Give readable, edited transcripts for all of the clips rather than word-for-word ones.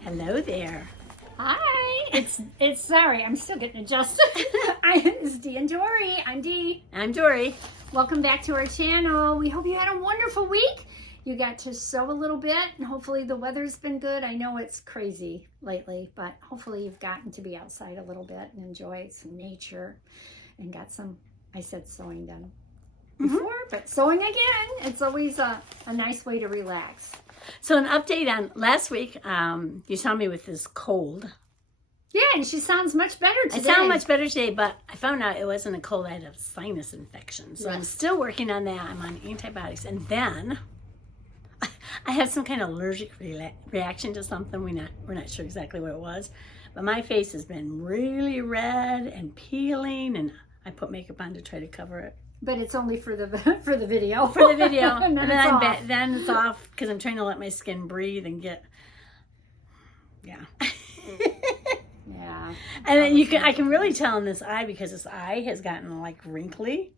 Hello there. Hi. It's sorry, I'm still getting adjusted. It's Dee and Dory. I'm Dee. I'm Dory. Welcome back to our channel. We hope you had a wonderful week. You got to sew a little bit, and hopefully the weather's been good. I know it's crazy lately, but hopefully you've gotten to be outside a little bit and enjoy some nature and got some, I said sewing done before, but sewing again. It's always a nice way to relax. So an update on last week, you saw me with this cold. Yeah, and she sounds much better today. I sound much better today, but I found out it wasn't a cold. I had a sinus infection. So I'm still working on that. I'm on antibiotics. And then I had some kind of allergic reaction to something. We're not sure exactly what it was. But my face has been really red and peeling, and I put makeup on to try to cover it. But it's only for the video. For the video. and then it's off because I'm trying to let my skin breathe and get, yeah. Yeah. And then I can really tell in this eye because this eye has gotten like wrinkly.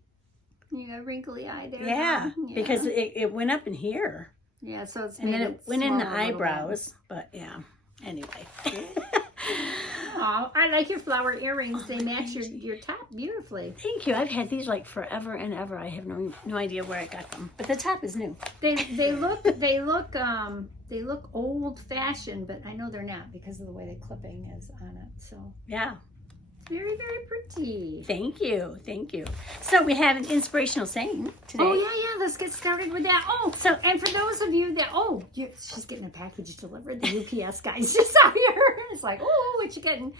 You got a wrinkly eye there. Yeah, because it went up in here. Yeah, so it's and then it went in the eyebrows. But yeah, anyway. Oh, I like your flower earrings. They match your top beautifully. Thank you. I've had these like forever and ever. I have no idea where I got them, but the top is new. They look old fashioned, but I know they're not because of the way the clipping is on it. So yeah, very, very pretty. Thank you. So we have an inspirational saying today. Oh yeah. Let's get started with that. Oh, so and for those of you that she's getting a package delivered. The UPS guy's just out here. It's like, oh, what you getting?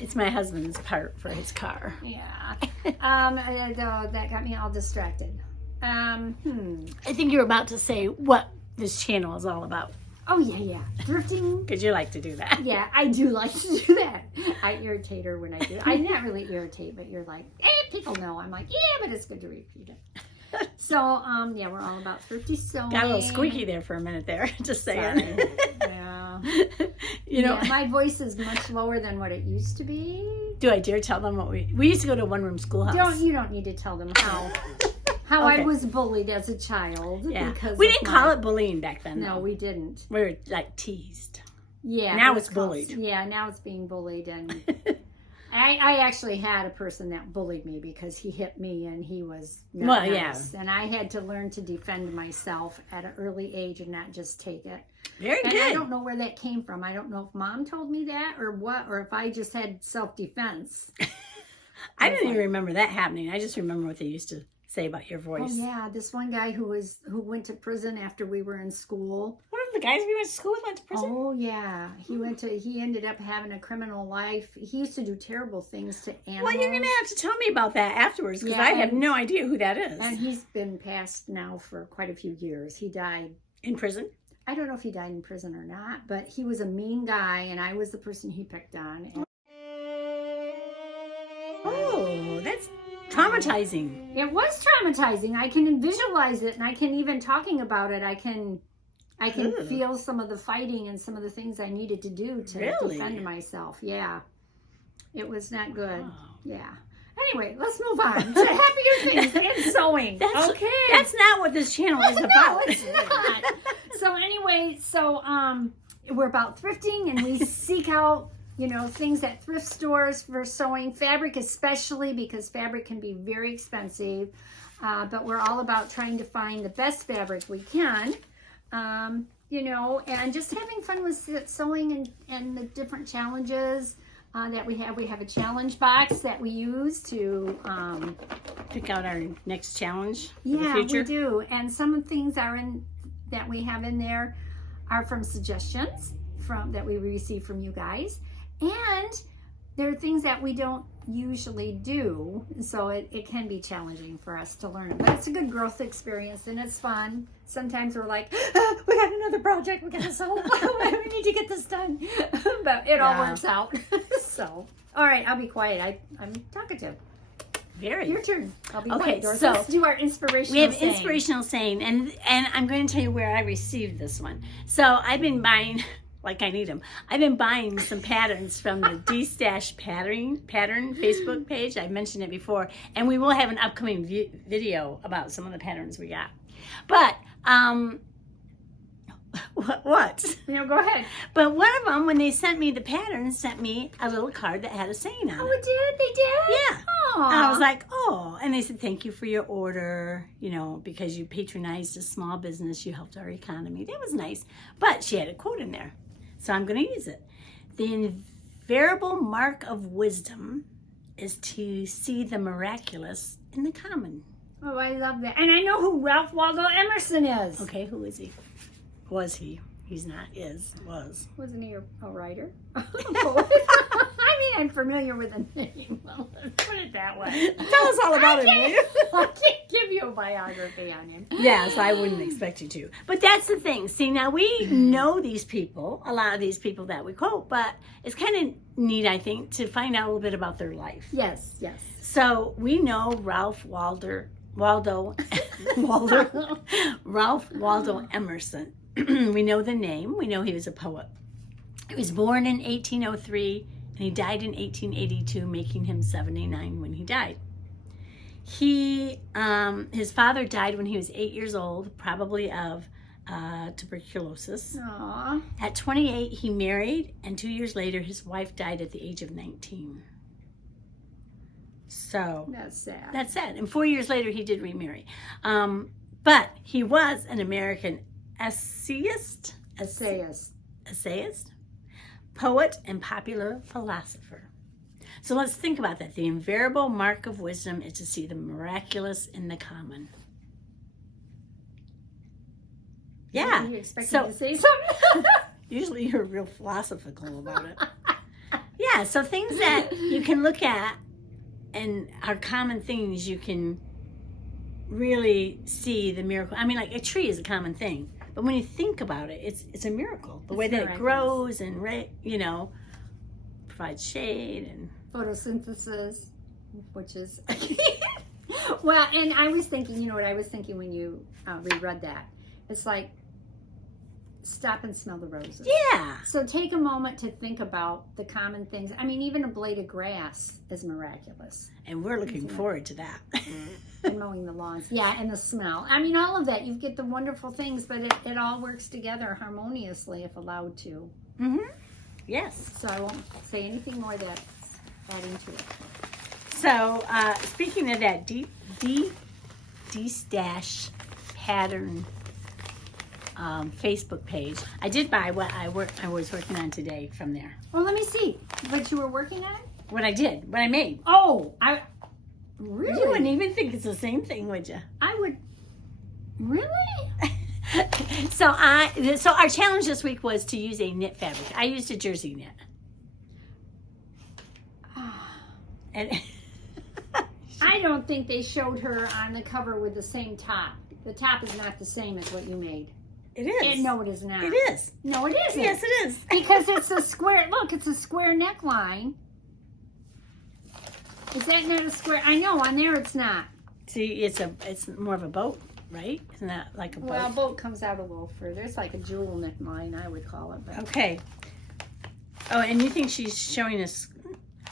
It's my husband's part for his car. Yeah. That got me all distracted. I think you were about to say what this channel is all about. Oh, yeah. Thrifting. Because you like to do that. Yeah, I do like to do that. I irritate her when I do. I not really irritate, but you're like, people know. I'm like, yeah, but it's good to repeat it. So, yeah, we're all about thrifty sewing. Got a little squeaky there for a minute there. Just saying. Yeah. Yeah, my voice is much lower than what it used to be. Do I dare tell them what we used to go to a one-room schoolhouse. You don't need to tell them how okay. I was bullied as a child. Yeah. We didn't call it bullying back then. No, we didn't. We were like teased. Yeah. Now it's bullied. Yeah, now it's being bullied. And I actually had a person that bullied me because he hit me and he was not nice. Yeah. And I had to learn to defend myself at an early age and not just take it. Very good. I don't know where that came from. I don't know if Mom told me that or what, or if I just had self-defense. I didn't even remember that happening. I just remember what they used to say about your voice. Oh yeah, this one guy who went to prison after we were in school. One of the guys we went to school with went to prison? Oh yeah, he ended up having a criminal life. He used to do terrible things to animals. Well, you're gonna have to tell me about that afterwards because I have no idea who that is. And he's been passed now for quite a few years. He died in prison. I don't know if he died in prison or not, but he was a mean guy, and I was the person he picked on. And oh, that's traumatizing. It was traumatizing. I can visualize it, and I can even talking about it. I can feel some of the fighting and some of the things I needed to do to defend myself. Yeah, it was not good. Oh. Yeah. Anyway, let's move on to happier things and sewing. That's not what this channel is about. No, it's not. So anyway, we're about thrifting, and we seek out things at thrift stores for sewing, fabric especially, because fabric can be very expensive. But we're all about trying to find the best fabric we can, and just having fun with sewing and the different challenges that we have. We have a challenge box that we use to pick out our next challenge for the future. We do. And some of the things that we have in there are from suggestions that we receive from you guys. And there are things that we don't usually do, so it can be challenging for us to learn. But it's a good growth experience, and it's fun. Sometimes we're like, we got another project, we got to sew. We need to get this done. But it all works out. So, all right, I'll be quiet. I'm talkative. Very. Your turn. I'll be okay, quiet. So let's do our inspirational We have saying. inspirational saying, and I'm going to tell you where I received this one. So I've been buying like I need them. I've been buying some patterns from the D-Pattern Facebook page. I mentioned it before, and we will have an upcoming video about some of the patterns we got. But what? Go ahead. But one of them, when they sent me the pattern, sent me a little card that had a saying on it. Oh, it did? They did? Yeah. Aww. And I was like, oh. And they said, thank you for your order, because you patronized a small business, you helped our economy. That was nice. But she had a quote in there, so I'm going to use it. The invariable mark of wisdom is to see the miraculous in the common. Oh, I love that. And I know who Ralph Waldo Emerson is. Okay, who is he? Was he? He's not, was. Wasn't he a writer? I mean, I'm familiar with the name. Well, let's put it that way. Tell us all about him, will you? I can't give you a biography on him. Yes, I wouldn't expect you to. But that's the thing. See, now we know these people, a lot of these people that we quote, but it's kind of neat, I think, to find out a little bit about their life. Yes, yes. So we know Ralph Waldo Emerson. We know the name. We know he was a poet. He was born in 1803 and he died in 1882, making him 79 when he died. His father died when he was 8 years old, probably of tuberculosis. Aww. At 28, he married, and 2 years later, his wife died at the age of 19. So That's sad. that's sad. And 4 years later, he did remarry. But he was an American essayist, poet, and popular philosopher. So let's think about that. The invariable mark of wisdom is to see the miraculous in the common. Yeah. You expect me to say something? Usually you're real philosophical about it. Yeah, so things that you can look at and are common things, you can really see the miracle. I mean, like a tree is a common thing, but when you think about it, it's a miracle. The way that it grows and, provides shade and photosynthesis, which is well. And I was thinking, what I was thinking when you reread that, it's like stop and smell the roses. Yeah. So take a moment to think about the common things. I mean, even a blade of grass is miraculous. And we're looking forward to that. And mowing the lawns. Yeah, and the smell. I mean, all of that. You get the wonderful things, but it all works together harmoniously if allowed to. Mm-hmm. Yes. So I won't say anything more that's adding to it. So, speaking of that D-Pattern Facebook page, I did buy what I was working on today from there. Oh, let me see. What you were working on? What I made. Oh, really? You wouldn't even think it's the same thing, would you? I would. Really? So our challenge this week was to use a knit fabric. I used a jersey knit. And I don't think they showed her on the cover with the same top. The top is not the same as what you made. It is. No, it is not. It is. No, it isn't. Yes, it is. Because it's a square. Look, it's a square neckline. Is that not a square? I know on there it's not. See, it's more of a boat, right? Isn't that like a boat? Well, a boat comes out a little further. It's like a jewel neckline, I would call it. But. Okay. Oh, and you think she's showing us?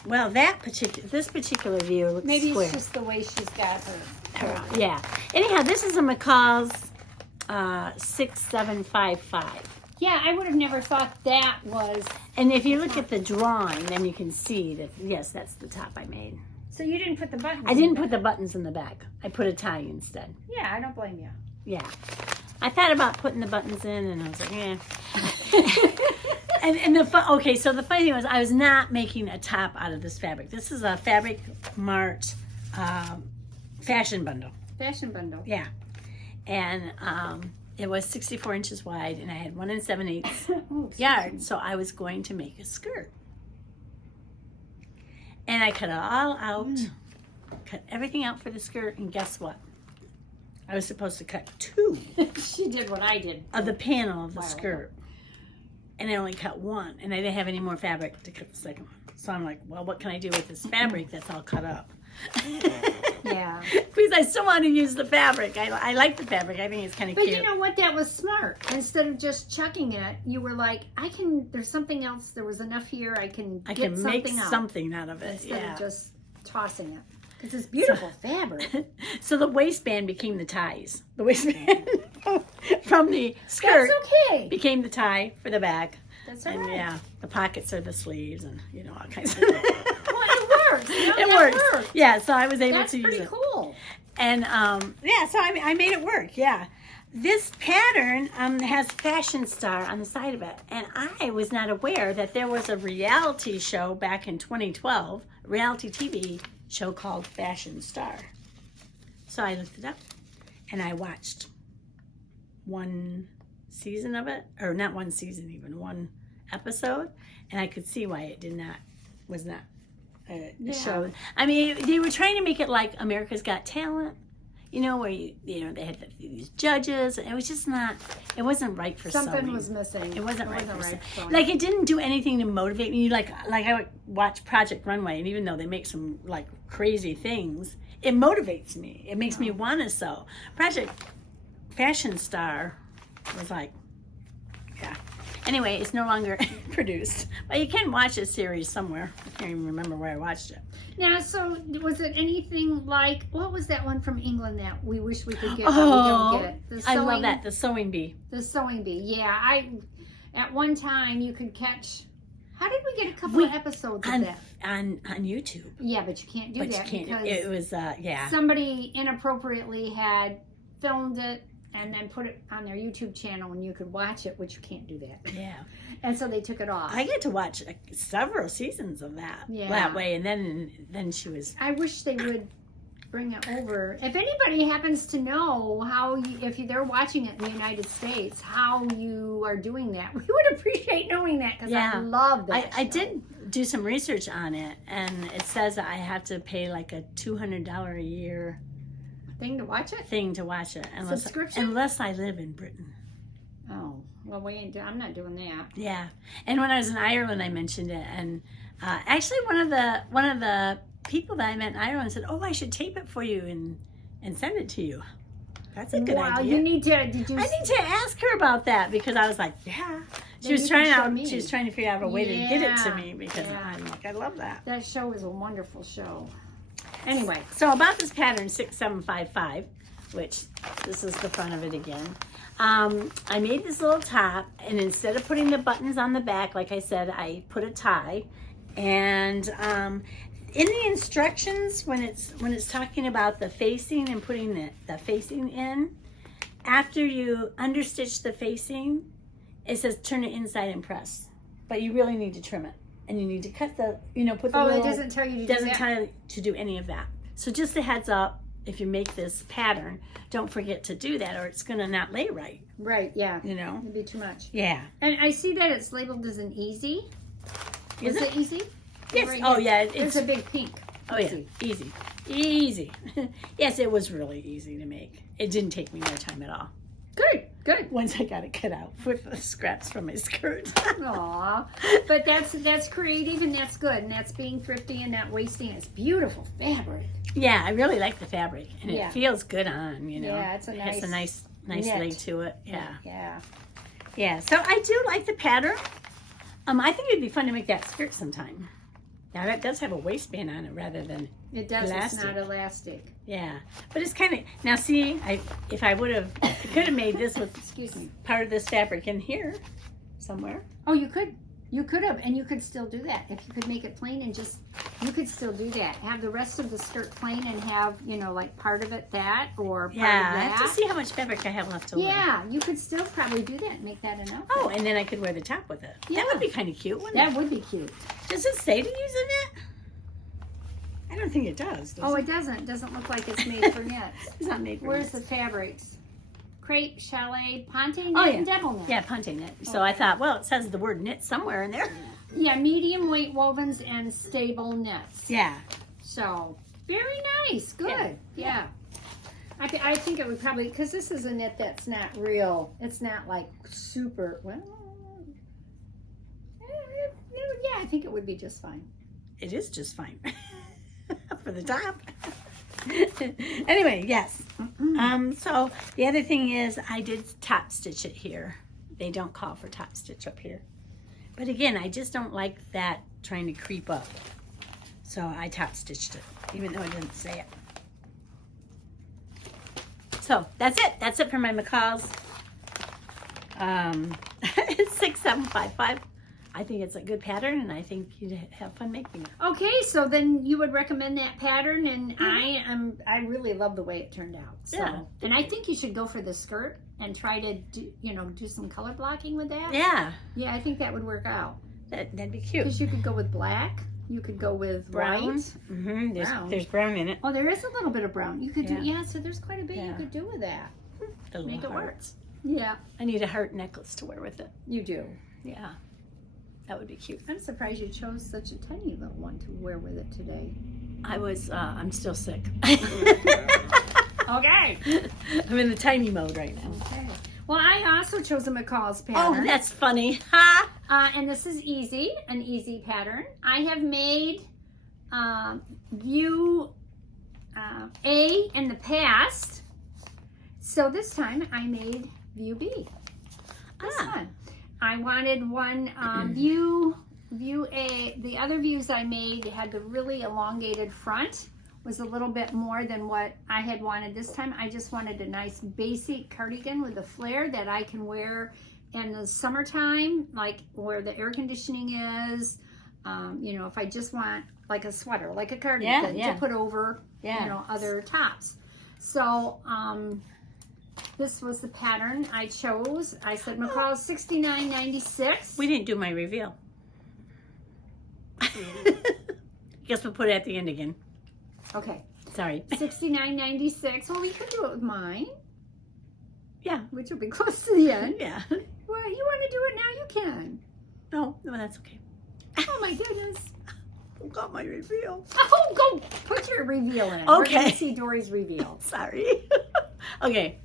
Well, this particular view looks maybe square. It's just the way she's got her. Yeah. Anyhow, this is a McCalls 6755. Yeah, I would have never thought that was. And if you look at the drawing, then you can see that, yes, that's the top I made. So you didn't put the buttons I didn't put the buttons in the back. I put a tie instead. Yeah, I don't blame you. Yeah. I thought about putting the buttons in, and I was like, eh. So the funny thing was, I was not making a top out of this fabric. This is a FabricMart fashion bundle. Fashion bundle. Yeah. And it was 64 inches wide, and I had 1 7/8 yards, so I was going to make a skirt. And I cut it all out, cut everything out for the skirt, and guess what? I was supposed to cut 2 She did what I did. of the panel of the skirt, and I only cut 1, and I didn't have any more fabric to cut the second one. So I'm like, well, what can I do with this fabric that's all cut up? Yeah. Because I still want to use the fabric. I like the fabric. I think it's kind of But cute. you know what? That was smart. Instead of just chucking it, you were like, there's something else. There was enough here. I can make something out something out of it. instead Yeah. of just tossing it. Because it's beautiful fabric. So the waistband became the ties. The waistband from the skirt That's okay. became the tie for the back. That's all And right. yeah, the pockets are the sleeves and, all kinds of Well, it works. It works. Yeah, so I was able That's to use pretty it. cool. And so I made it work. Yeah. This pattern has Fashion Star on the side of it. And I was not aware that there was a reality show back in 2012, a reality TV show called Fashion Star. So I looked it up and I watched one season of it, or not one season even, one episode, and I could see why it was not a show. I mean, they were trying to make it like America's Got Talent, where they had these judges, and it was just not. It wasn't right for Something sewing. was missing. It wasn't right for sewing. Like it didn't do anything to motivate me. Like I would watch Project Runway, and even though they make some like crazy things, it motivates me. It makes me want to sew. Project Fashion Star was like, yeah. Anyway, it's no longer produced, but you can watch this series somewhere. I can't even remember where I watched it. Now, so was it anything like, what was that one from England that we wish we could get, but Oh, we don't get it? I love that, the sewing bee. The sewing bee, yeah. At one time you could catch, how did we get a couple of episodes of that? On YouTube. Yeah, but you can't do But that you can't, because it was, yeah. somebody inappropriately had filmed it and then put it on their YouTube channel and you could watch it, which you can't do that. Yeah. And so they took it off. I get to watch several seasons of that that way, and then she was. I wish they would bring it over. If anybody happens to know how, if they're watching it in the United States, how you are doing that, we would appreciate knowing that because I love that. I did do some research on it, and it says that I have to pay like a $200 a year thing to watch it. Unless I live in Britain. Oh, well, I'm not doing that. Yeah, and when I was in Ireland, I mentioned it, and actually, one of the people that I met in Ireland said, "Oh, I should tape it for you and send it to you." That's a good idea. You need to. I need to ask her about that because I was like, yeah. She was trying to figure out a way to get it to me because I'm like, I love that. That show is a wonderful show. Anyway, so about this pattern 6755, which this is the front of it again. I made this little top, and instead of putting the buttons on the back, like I said, I put a tie. And in the instructions, when it's talking about the facing and putting the facing in, after you understitch the facing, it says turn it inside and press. But you really need to trim it. And you need to cut put the little... it doesn't tell you to do that? Doesn't tell you to do any of that. So just a heads up, if you make this pattern, don't forget to do that or it's going to not lay right. Right, yeah. It'd be too much. Yeah. And I see that it's labeled as an easy. Is it easy? Yes. Right Oh, here. yeah. It's a big pink. Oh, yeah. Easy. Yes, it was really easy to make. It didn't take me no time at all. Good. Once I got it cut out with the scraps from my skirt. Aw. But that's creative and that's good. And that's being thrifty and not wasting. It's beautiful fabric. Yeah, I really like the fabric. And it feels good on, Yeah, it's a nice knit. lay to it. Yeah. Yeah. So I do like the pattern. I think it'd be fun to make that skirt sometime. Now that does have a waistband on it rather than it does. elastic. It's not elastic. Yeah, but it's kind of now. See, if I would have, could have made this with part of this fabric in here somewhere. Oh, you could have, and you could still do that if you could make it plain and you could still do that. Have the rest of the skirt plain and have like part of it that or part of that. I have to see how much fabric I have left over. Yeah, you could still probably do that and make that enough. Oh, and then I could wear the top with it. Yeah. That would be kind of cute, wouldn't it? That would be cute. Does it say to use a knit? I don't think it does. It doesn't. It doesn't look like it's made for knits. It's not made for knits. Where's the fabrics? Crepe, chalet, ponte knit, and devil knit. Yeah, ponte knit. So I thought, well, it says the word knit somewhere in there. Yeah, medium weight wovens and stable knits. Yeah. So, very nice. Good. Yeah. I think it would probably, because this is a knit that's not real. It's not like super, yeah, I think it would be just fine. It is just fine. For the top. Anyway, yes. So the other thing is I did top stitch it here. They don't call for top stitch up here. But again, I just don't like that trying to creep up. So I top stitched it, even though it didn't say it. So that's it. That's it for my McCalls. It's 6755. I think it's a good pattern, and I think you'd have fun making it. Okay, so then you would recommend that pattern, and I really love the way it turned out. So, Yeah. And I think you should go for the skirt and try to do some color blocking with that. Yeah. Yeah, I think that would work out. That'd be cute. Because you could go with black. You could go with Brown. white. Mm-hmm. Brown. There's brown in it. Oh, there is a little bit of brown. You could do, Yeah. so there's quite a bit you could do with that. The little Make it work. hearts. Yeah, I need a heart necklace to wear with it. you do. Yeah. That would be cute. I'm surprised you chose such a tiny little one to wear with it today. I'm still sick. Okay. I'm in the tiny mode right now. Okay. Well, I also chose a McCall's pattern. Oh, that's funny. Ha! And this is easy, an easy pattern. I have made view A in the past. So this time I made view B. This one. I wanted one view A. The other views I made had the really elongated front. Was a little bit more than what I had wanted this time. I just wanted a nice basic cardigan with a flare that I can wear in the summertime, like where the air conditioning is. If I just want like a sweater, like a cardigan to put over, other tops. So this was the pattern I chose. I said McCall 6996. We didn't do my reveal. Guess we'll put it at the end again. Okay. Sorry. 6996. Well, we could do it with mine. Yeah. Which will be close to the end. Yeah. Well, you want to do it now, you can. No, that's okay. Oh my goodness. I got my reveal. Oh, go put your reveal in. Okay. We're going to see Dory's reveal. Sorry. Okay.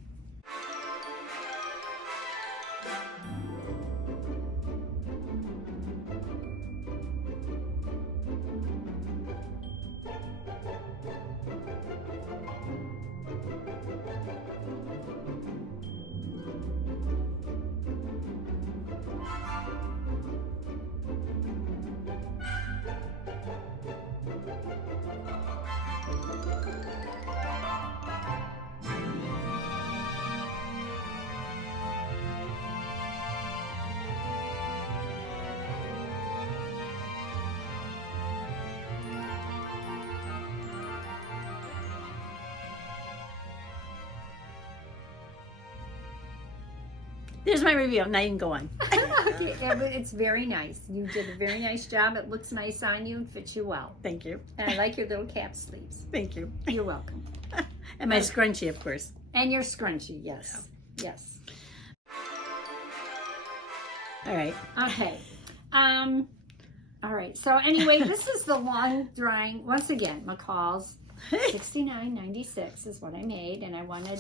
There's my reveal. Now you can go on. Okay, it's very nice. You did a very nice job. It looks nice on you and fits you well. Thank you. And I like your little cap sleeves. Thank you. You're welcome. And my scrunchie, of course. And your scrunchie, yes. Yes. All right. Okay. All right. So anyway, this is the long drawing. Once again, McCall's 6996 is what I made, and I wanted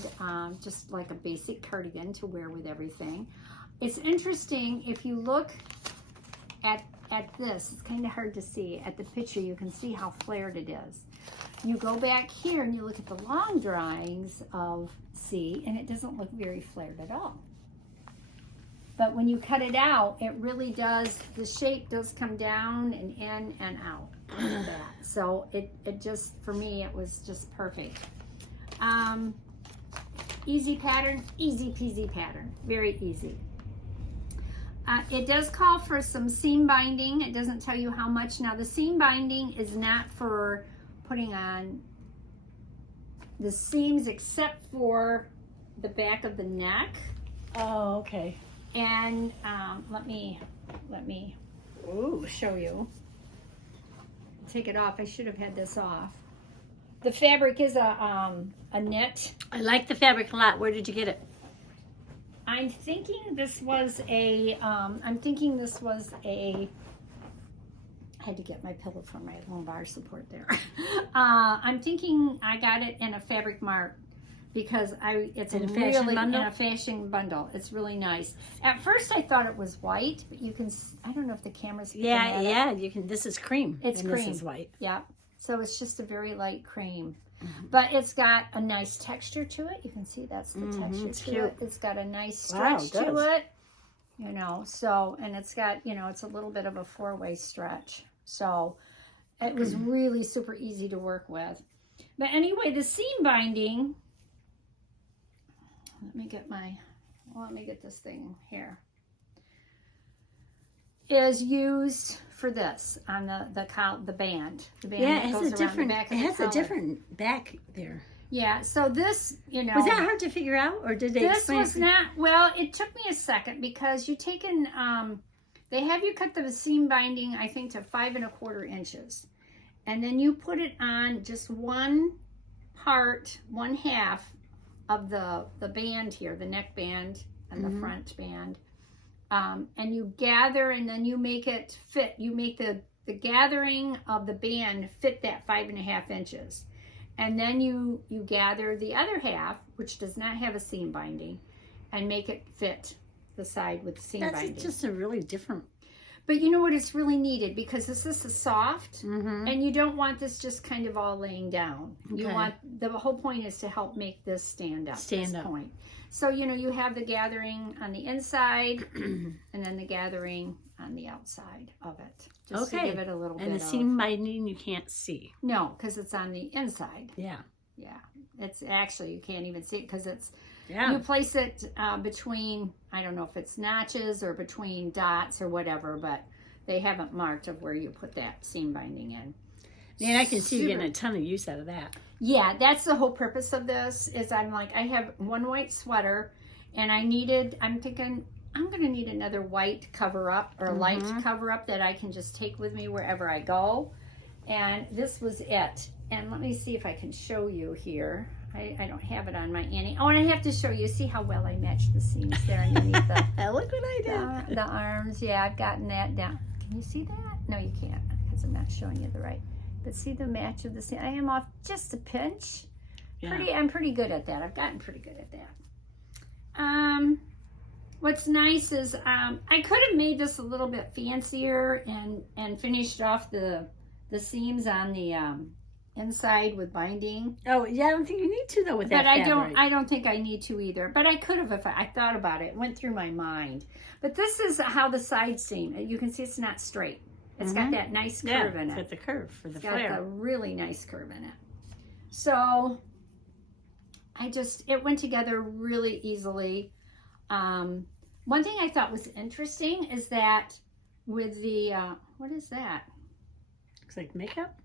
just like a basic cardigan to wear with everything. It's interesting if you look at this. It's kind of hard to see at the picture. You can see how flared it is. You go back here and you look at the long drawings of C, and it doesn't look very flared at all. But when you cut it out, it really does, the shape does come down and in and out like that. So it just, for me, it was just perfect. Easy pattern, easy peasy pattern, very easy. It does call for some seam binding. It doesn't tell you how much. Now the seam binding is not for putting on the seams except for the back of the neck. Oh, okay. And let me show you. Take it off. I should have had this off. The fabric is a knit. I like the fabric a lot. Where did you get it? I'm thinking this was a. I had to get my pillow for my lumbar support there. I'm thinking I got it in a FabricMart because it's In a really fashion bundle? in a fashion bundle. It's really nice. At first I thought it was white, but you can. I don't know if the camera's picking that up. Yeah. You can. This is cream. It's and cream. This is white. Yeah. So it's just a very light cream. But it's got a nice texture to it. You can see that's the texture it's to cute. it. It's got a nice stretch to does. it. You know, so, and it's got, you know, it's a little bit of a 4-way stretch. So it was really super easy to work with. But anyway, the seam binding, let me get this thing here, is used for this on the band. The band Yeah, that it goes has a around the different, back of it the has a collar. different back there. Yeah, so this, you know. Was that hard to figure out, or did they This explain was not, well, it took me a second because you taken, they have you cut the seam binding, I think, to 5 1/4 inches. And then you put it on just one part, 1/2 of the band here, the neck band and the front band. And you gather, and then you make it fit. You make the gathering of the band fit that 5 1/2 inches. And then you gather the other half, which does not have a seam binding, and make it fit the side with the seam binding. That's just a really different. But you know what? It's really needed because this is soft, and you don't want this just kind of all laying down. You want, the whole point is to help make this stand up. Point. So, you know, you have the gathering on the inside and then the gathering on the outside of it. Just to give it a little bit of... And the seam binding you can't see. No, because it's on the inside. Yeah. Yeah. It's actually, you can't even see it because it's... Yeah. You place it between, I don't know if it's notches or between dots or whatever, but they haven't marked of where you put that seam binding in. Man, I can see you getting a ton of use out of that. Yeah, that's the whole purpose of this, is I'm like, I have one white sweater, and I'm thinking, I'm going to need another white cover-up or light cover-up that I can just take with me wherever I go. And this was it. And let me see if I can show you here. I don't have it on my Annie. Oh, and I have to show you. See how well I matched the seams there underneath the... Look what I did. The arms. Yeah, I've gotten that down. Can you see that? No, you can't because I'm not showing you the right. But see the match of the seam? I am off just a pinch. Yeah. I'm pretty good at that. I've gotten pretty good at that. What's nice is I could have made this a little bit fancier and finished off the seams on the inside with binding. Oh, yeah, I don't think you need to, though, with that fabric. I don't think I need to either. But I could have if I thought about it. It went through my mind. But this is how the side seam, you can see it's not straight. It's got that nice curve in it. It's got the curve for the It's flare. got a really nice curve in it. So it went together really easily. One thing I thought was interesting is that with the, what is that? Looks like makeup.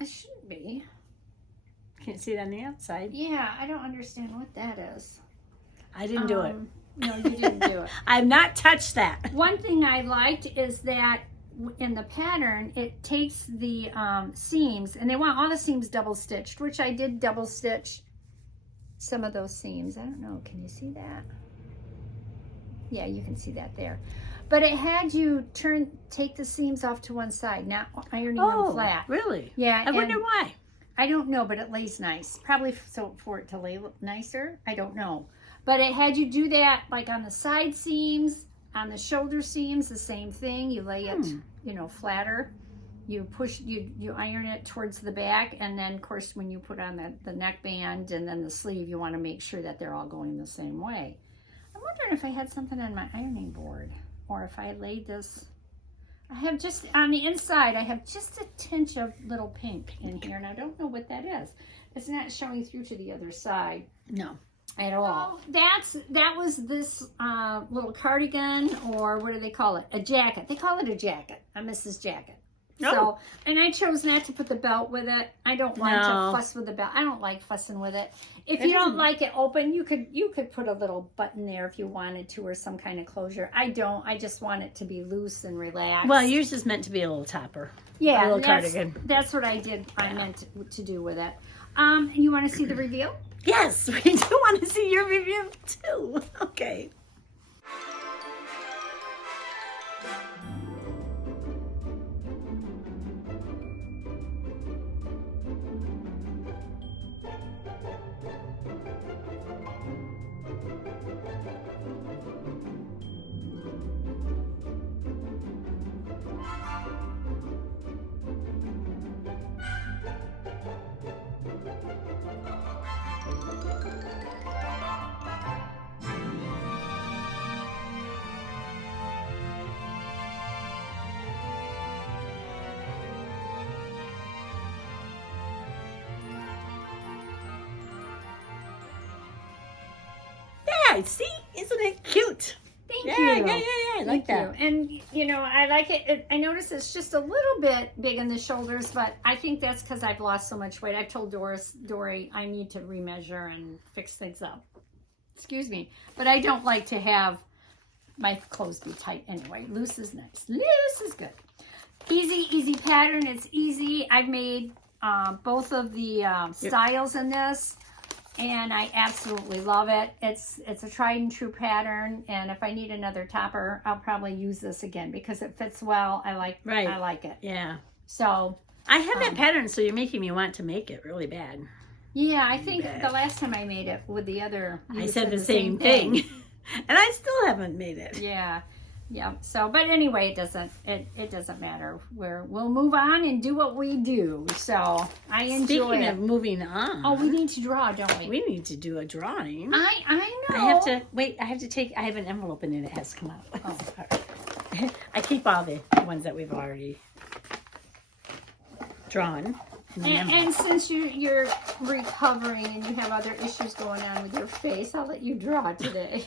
It shouldn't be. Can't see it on the outside. Yeah, I don't understand what that is. I didn't do it. No, you didn't do it. I've not touched that. One thing I liked is that in the pattern, it takes the seams, and they want all the seams double stitched, which I did double stitch some of those seams. I don't know, can you see that? Yeah, you can see that there. But it had you take the seams off to one side, not ironing them flat. Really? Yeah. I wonder why. I don't know, but it lays nice. Probably for it to lay nicer. I don't know. But it had you do that like on the side seams, on the shoulder seams, the same thing. You lay it, you know, flatter. You push, you iron it towards the back, and then of course when you put on the neckband and then the sleeve, you want to make sure that they're all going the same way. I'm wondering if I had something on my ironing board, or if I laid this. I have just on the inside, I have just a tinge of little pink in here, and I don't know what that is. It's not showing through to the other side. No. At all. So that was this little cardigan, or what do they call it? A jacket. They call it a jacket, a Mrs. Jacket. Oh. So, and I chose not to put the belt with it. I don't want to fuss with the belt. I don't like fussing with it. If you don't like it open, you could put a little button there if you wanted to, or some kind of closure. I don't. I just want it to be loose and relaxed. Well, yours is meant to be a little topper. Yeah, a little cardigan. That's what I did. I meant to do with it. And you want to see the reveal? Yes, we do want to see your review too. Okay. Yeah, see? Isn't it cute? Thank Yeah, you. I like that. You. And, you know, I like it. I notice it's just a little bit big in the shoulders, but I think that's because I've lost so much weight. I've told Dory, I need to remeasure and fix things up. Excuse me. But I don't like to have my clothes be tight anyway. Loose is nice. Loose is good. Easy pattern. It's easy. I've made both of the styles in this. And I absolutely love it. It's a tried and true pattern. And if I need another topper, I'll probably use this again because it fits well. I like it. Yeah. So I have that pattern, so you're making me want to make it really bad. Yeah, I think the last time I made it with the other, I said the same thing. And I still haven't made it. Yeah. Yeah. So, but anyway, it doesn't matter. We'll move on and do what we do. So I enjoy Speaking it. of moving on. Oh, we need to draw, don't we? We need to do a drawing. I know. I have to wait. I have an envelope in it. It has to come out. Oh. I keep all the ones that we've already drawn. And since you're recovering and you have other issues going on with your face, I'll let you draw today.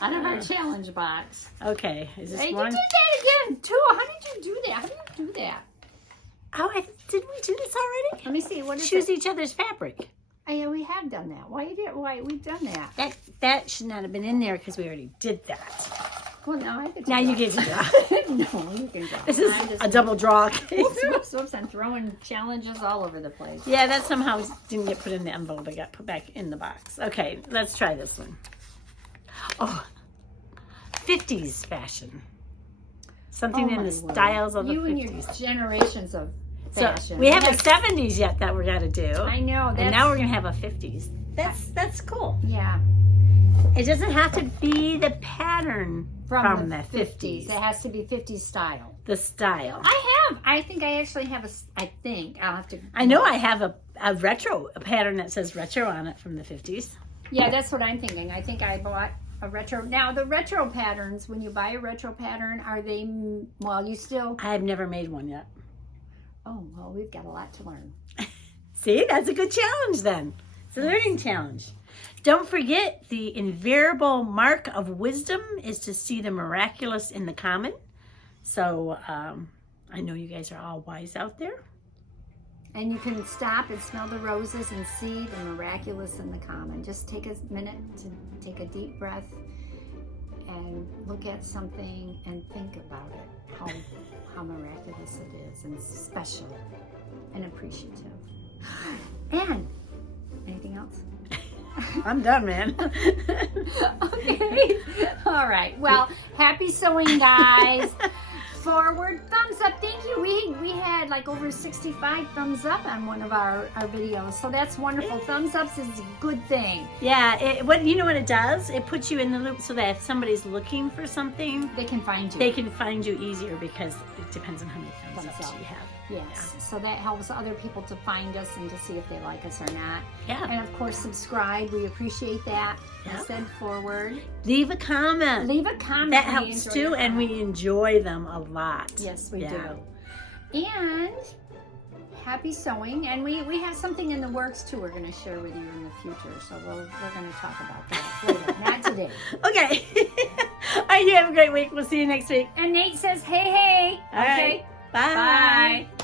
Out of our challenge box. Okay. Is this hey, one? You did that again, too. How did you do that? How do you do that? Oh, didn't we do this already? Let me see. What is Choose it? each other's fabric. Oh, yeah, we have done that. Why we've done that? That should not have been in there because we already did that. Well, now I get to Now draw. you get to draw. No, you can draw. This is a double draw case. Whoops, I'm throwing challenges all over the place. Yeah, that somehow didn't get put in the envelope. It got put back in the box. Okay, let's try this one. Oh, 50s fashion. Something in the styles of the 50s. You and your generations of fashion. So we have a 70s yet that we're going to do. I know. And now we're going to have a 50s. That's cool. Yeah. It doesn't have to be the pattern from the 50s. It has to be 50s style. The style. I think I actually have I'll have to. I know I have a retro pattern that says retro on it from the 50s. Yeah, that's what I'm thinking. I think I bought a retro. Now, the retro patterns, when you buy a retro pattern, are they, you still... I've never made one yet. Oh, well, we've got a lot to learn. See, that's a good challenge then. It's a learning challenge. Don't forget, the invariable mark of wisdom is to see the miraculous in the common. So, I know you guys are all wise out there. And you can stop and smell the roses and see the miraculous in the common. Just take a minute to take a deep breath and look at something and think about it, how miraculous it is and special and appreciative. And anything else? I'm done, man. Okay. All right. Well, happy sewing, guys. Forward thumbs up. Thank you. We had like over 65 thumbs up on one of our videos, so that's wonderful. Thumbs ups is a good thing. Yeah, you know what it does? It puts you in the loop so that if somebody's looking for something, They can find you. they can find you easier because it depends on how many thumbs ups you have. Yes. So that helps other people to find us and to see if they like us or not. Yeah. And of course, subscribe. We appreciate that. Yeah. I said forward. Leave a comment. Leave a comment. That We helps enjoy too, your and we enjoy them a lot. Yes, we Yeah. do. And happy sewing. And we have something in the works too we're going to share with you in the future. So we're going to talk about that later. Not today. Okay. All right, you have a great week. We'll see you next week. And Nate says, hey. All right. Okay. Bye. Bye.